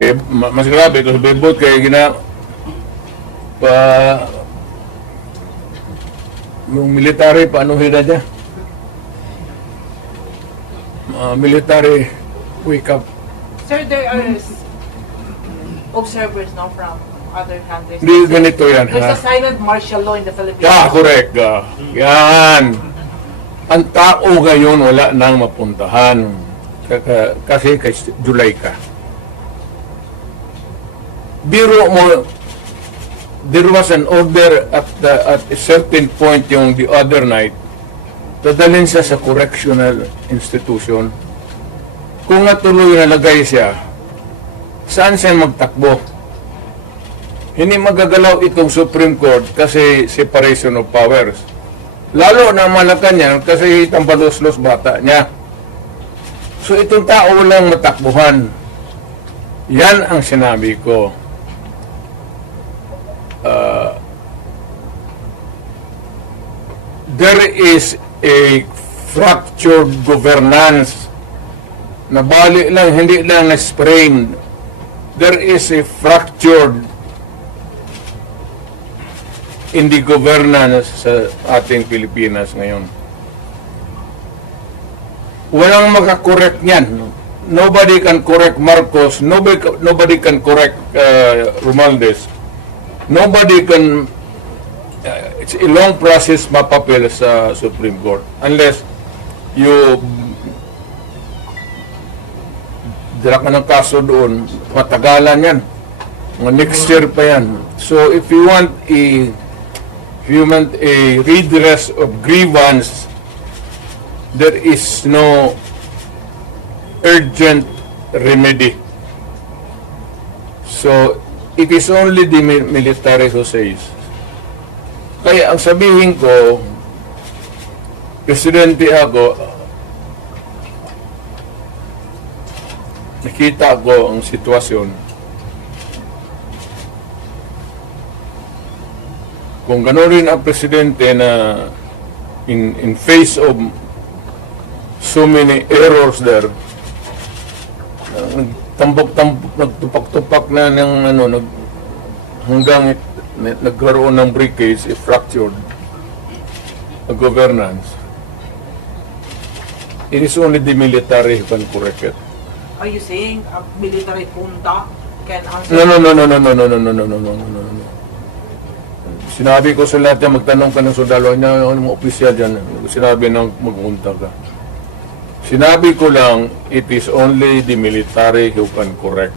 Eh, ma- mas grabe ito sa billboard kaya gina pa yung military paano hina niya Ah, military wake up Sir, there are observers no from other countries. hindi ganito yan There's ha a silent martial law in the Philippines. yeah correct ah. yan ang tao ngayon wala nang mapuntahan kasi kay July ka biro mo there was an order at the, at a certain point yung the other night dadalhin siya sa correctional institution. Kung natuloy nalagay siya saan siya magtakbo? Hindi magagalaw itong Supreme Court kasi separation of powers. Lalo na Malacanang kasi tambalos-los bata niya. So itong tao lang matakbuhan. Yan ang sinabi ko there is a fractured governance na bali lang, hindi lang na sprained. There is a fractured in the governance sa ating Pilipinas ngayon. Walang makakorek niyan. Nobody can correct Marcos. Nobody, nobody can correct uh, Romualdez. Nobody can uh, it's a long process mapapil sa Supreme Court. Unless you dala ka ng kaso doon matagalan yan. Next year pa yan. So if you want a if you want a redress of grievance there is no urgent remedy. So it is only the mi- military who says kaya ang sabihin ko, presidente ako, nakita ko ang sitwasyon. Kung gano'n rin ang presidente na in, in face of so many errors there, tambok-tambok, nagtupak-tupak na ng ano, nag, hanggang nagkaroon ng breakage, eh, fractured uh, governance. It is only the military who can correct it. Are you saying a military junta can answer? No, no, no, no, no, no, no, no, no, no, no, no, no, no. Sinabi ko sa lahat yan, magtanong ka ng sundalo niya, ano mga opisyal dyan, sinabi nang magpunta ka. Sinabi ko lang, it is only the military who can correct